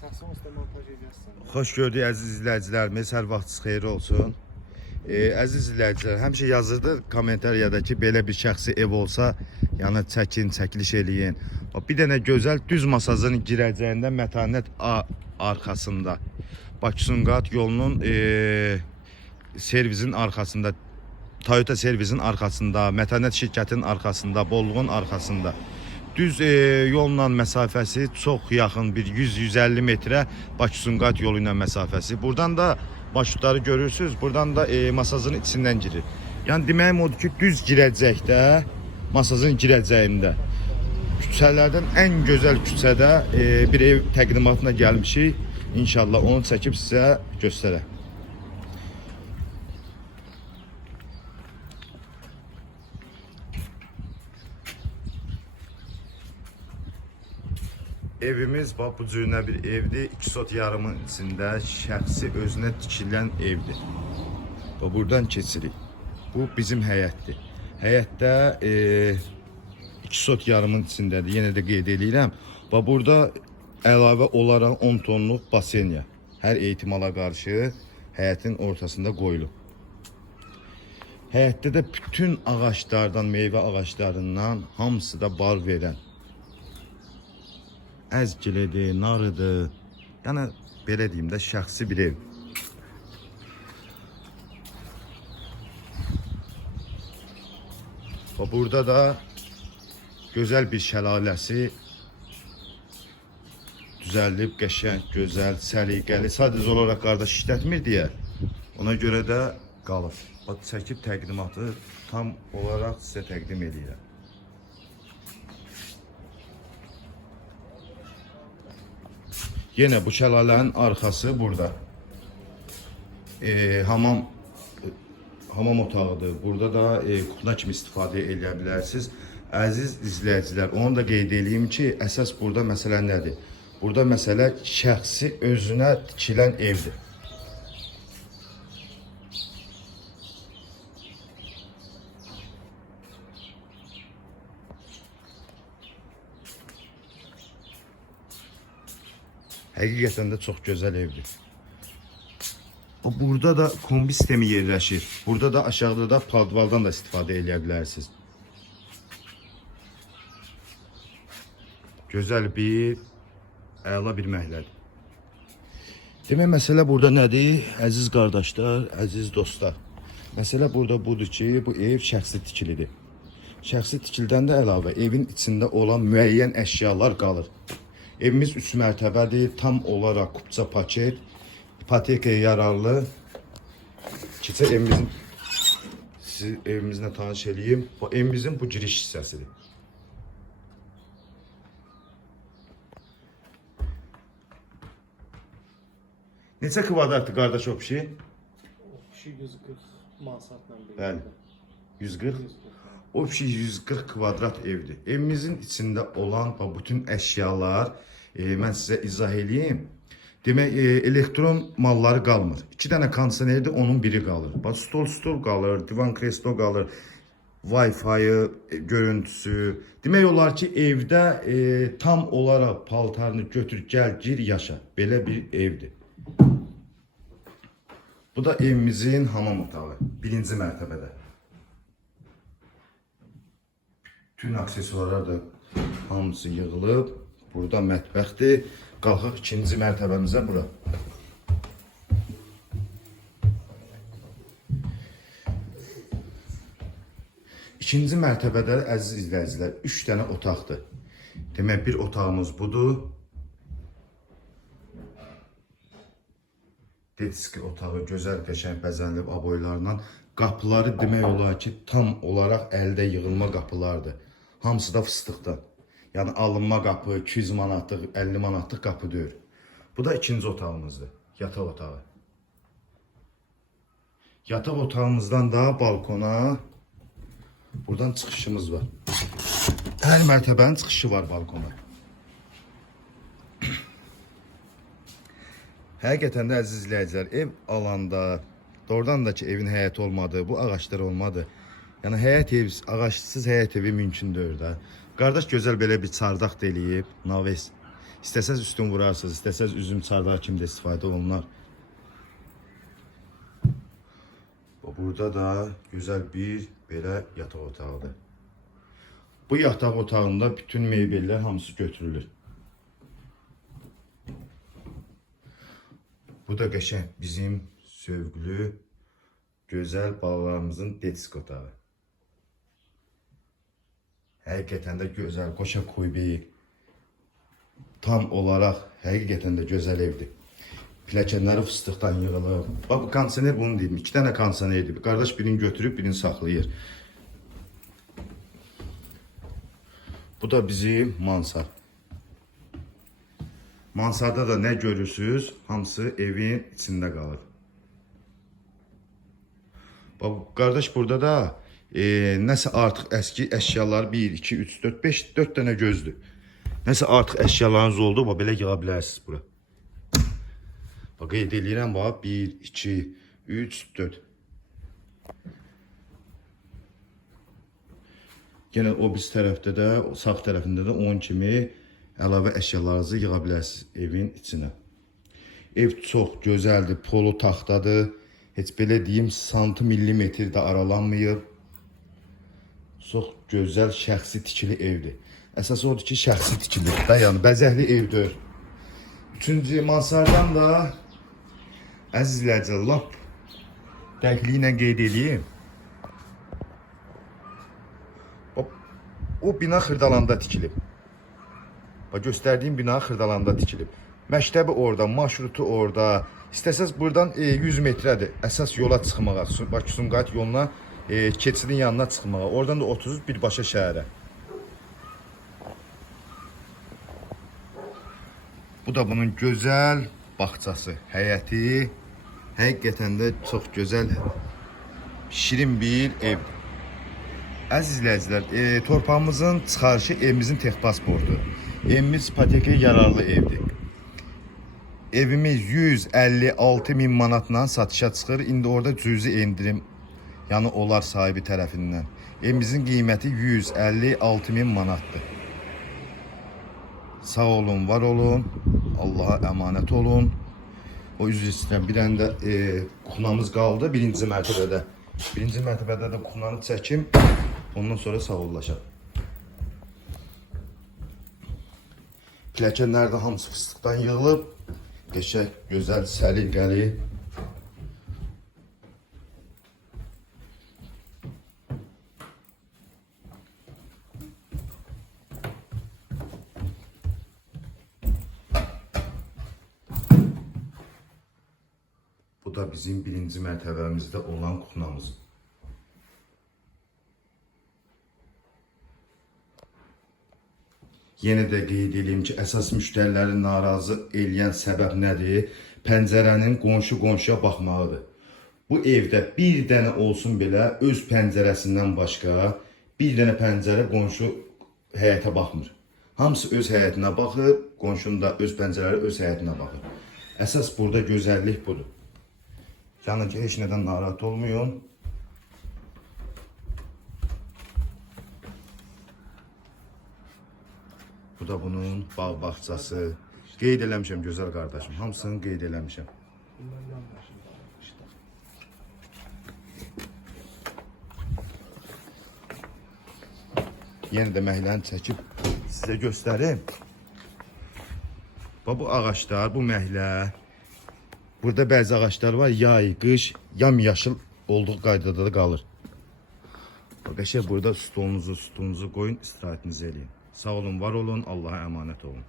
Səsin üstə montaj edəsən. Xoş gördük əziz izləyicilərimiz, hər vaxtınız xeyir olsun. Əziz izləyicilər, həmişə yazırdı kommentariyada ki, belə bir şəxsi ev olsa, yəni çəkin, çəkiliş eləyin. Bir dənə gözəl düz masajın girəcəyində mətanət arxasında, Bakı-Sumqayıt yolunun servisin arxasında, Toyota servisin arxasında, mətanət şirkətinin arxasında, bolluğun arxasında. Düz yolla məsafəsi çox yaxın, bir 100-150 metrə Bakı-Sumqayıt yolu ilə məsafəsi. Buradan da marşrutları görürsünüz, buradan da masajın içindən girir. Yəni deməyim odur ki, düz girəcəkdə, masajın girəcəyində. Küçələrdən ən gözəl küçədə bir ev təqdimatına gəlmişik. İnşallah onu çəkib sizə göstərək. Evimiz bax bu cürünə bir evdir. 2 sot yarımın içində şəxsi özünə tikilən evdir. Və buradan keçirik. Bu bizim həyətdir. Həyətdə 2 sot yarımın içindədir. Yenə də qeyd edirəm. Və burada əlavə olaraq 10 tonluq basenya hər ehtimala qarşı həyətin ortasında qoyulub. Həyətdə də bütün ağaclardan, meyvə ağaclarından hamısı da bar verən. Əzgilidir, narıdır. Yəni belə deyim də şəxsi bir ev. Və burada da gözəl bir şəlaləsi düzəldib, qəşəng, gözəl, səliqəli. Sadəcə olaraq qardaş işlətmir deyə ona görə də qalıb. Bax çəkib təqdimatı tam olaraq sizə təqdim edirəm. Yenə bu şəlalənin arxası burada. Hamam otağıdır. Burada da kuxna kimi istifadə edə bilərsiniz. Əziz izləyicilər, onu da qeyd edeyim ki, əsas burada məsələ nədir? Burada məsələ şəxsi özünə tikilən evdir. Həqiqətən də çox gözəl evdir. Burada da kombi sistemi yerləşir. Burada da aşağıda da padvaldan da istifadə edə bilərsiniz. Gözəl bir, əla bir məhəllədir. Demək, məsələ burada nədir? Əziz qardaşlar, əziz dostlar. Məsələ burada budur ki, bu ev şəxsi tikilidir. Şəxsi tikilidən də əlavə evin içində olan müəyyən əşyalar qalır. Evimiz 3 mərtəbədir, tam olaraq kupça paket, ipotekaya yararlı. Keçə sizi evimizlə tanış edeyim. Bu evimizin bu giriş hissəsidir. Neçə kvadratdır qardaş o pişi? O kişi 140 mansatla bir. Bəli. 140. O pişi 140 kvadrat evdir. Evimizin içində olan bütün əşyalar mən sizə izah edeyim. Demək, elektron malları qalmır. 2 dənə kondisionerdir, onun biri qalır. Bax, stol qalır, divan kreslo qalır, Wi-Fi görüntüsü. Demək olar ki, evdə tam olaraq paltarını götür, gəl, gir, yaşa. Belə bir evdir. Bu da evimizin hamam otağı, 1-ci mərtəbədə. Bütün aksesuarlar da hamısı yığılıb. Burada mətbəxdir. Qalxıq 2-ci mərtəbəmizə bura. İkinci mərtəbədə əziz izləyicilər 3 dənə otaqdır. Demək, bir otağımız budur. Dediski otağı gözəl, qəşəng bəzənilib aboylarla. Qapıları demək olar ki, tam olaraq əldə yığılma qapılardır. Hamısı da fıstıqdan. Yəni alınma qapı, 200 manatlıq, 50 manatlıq qapı deyil. Bu da ikinci otağımızdır, yataq otağı. Yataq otağımızdan da balkona buradan çıxışımız var. Hər mərtəbənin çıxışı var balkona. Həqiqətən də əziz izləyicilər, ev alanda doğrudan da ki, evin həyəti olmadı, bu ağaçlar olmadı. Yəni həyət ev, ağaçsız həyət evi mümkün deyil də. Qardaş gözəl belə bir çardaq da eləyib, naves. İstəsəz üstün vurarsınız, istəsəz üzüm çardağı kimi də istifadə olunar. Burada da güzel bir belə yataq otağıdır. Bu yataq otağında bütün mebellər hamısı götürülür. Bu da qəşəng bizim sövgülü, gözəl balalarımızın detisk otağı. Həqiqətən də gözəl, qoşa koybeyi. Tam olaraq həqiqətən də gözəl evdir. Pilləkənləri fıstıqdan yığılıb. Bax, bu kondisioner bunu deyim. 2 dənə kondisionerdir. Qardaş birini götürüb, birini saxlayır. Bu da bizim mansard. Mansarda da nə görürsünüz, hamısı evin içində qalır. Bax, qardaş burada da nəsə artıq əski əşyalar 1, 2, 3, 4, 5, 4 dənə gözdür. Nəsə artıq əşyalarınız oldu, bax, belə yığa bilərsiniz bura. Bax, qeyd edirəm, bax, 1, 2, 3, 4. Yenə o biz tərəfdə də, sağ tərəfində də 10 kimi əlavə əşyalarınızı yığa bilərsiniz evin içinə. Ev çox gözəldir, polo taxtadır. Heç belə deyim, santim millimetr də aralanmayıb. Çox gözəl şəxsi tikili evdir. Əsas odur ki, şəxsi tikilidir də, yəni bəzəkli ev deyil. Üçüncü mansardan da əzizlərcə lap dəqiqliyi ilə qeyd edeyim. O bina Xırdalanda tikilib. Bax, göstərdiyim bina Xırdalanda tikilib. Məktəbi orada, marşrutu orada. İstəsəz buradan 100 metrədir. Əsas yola çıxmağa, Bakı-Sumqayıt yoluna, keçidin yanına çıxmağa. Oradan da 30 birbaşa şəhərə. Bu da bunun gözəl bağçası, həyəti. Həqiqətən də çox gözəl, şirin bir evdir. Əziz izləyicilər, torpağımızın çıxarışı evimizin texpasportu. Evimiz ipoteka yararlı evdir. Evimiz 156 min manatla satışa çıxır. İndi orada cüzi endirim yəni olar sahibi tərəfindən. Evimizin qiyməti 156 min manatdır. Sağ olun, var olun. Allah'a əmanət olun. O üzr istəyirəm. Bir dənə də kuxnamız qaldı birinci mərtəbədə. Birinci mərtəbədə də kuxnanı çəkim. Ondan sonra sağollaşaq. Pilləkənlər də hamısı fıstıqdan yığılıb. Qəşəng, gözəl, səliqəli. Bu da bizim birinci mərtəbəmizdə olan kuxnamız. Yenə də qeyd edeyim ki, əsas müştəriləri narazı eləyən səbəb nədir? Pəncərənin qonşu-qonşuya baxmağıdır. Bu evdə bir dənə olsun belə öz pəncərəsindən başqa bir dənə pəncərə qonşu həyətə baxmır. Hamısı öz həyətinə baxır, qonşunun da öz pəncərələri öz həyətinə baxır. Əsas burada gözəllik budur. Yəni ki, heç nədən narahat olmayın. Bu da bunun bağ-bağçası. Qeyd eləmişəm gözəl qardaşım. Hamısını qeyd eləmişəm. Yenə də məhləni çəkib sizə göstərim. Bu ağaçlar, bu məhlə. Burada bəzi ağaçlar var, yay, qış, yamyaşıl olduğu qaydada da qalır. Qəşəng burada stolunuzu qoyun, istirahətinizi eləyin. Sağ olun, var olun, Allah'a əmanət olun.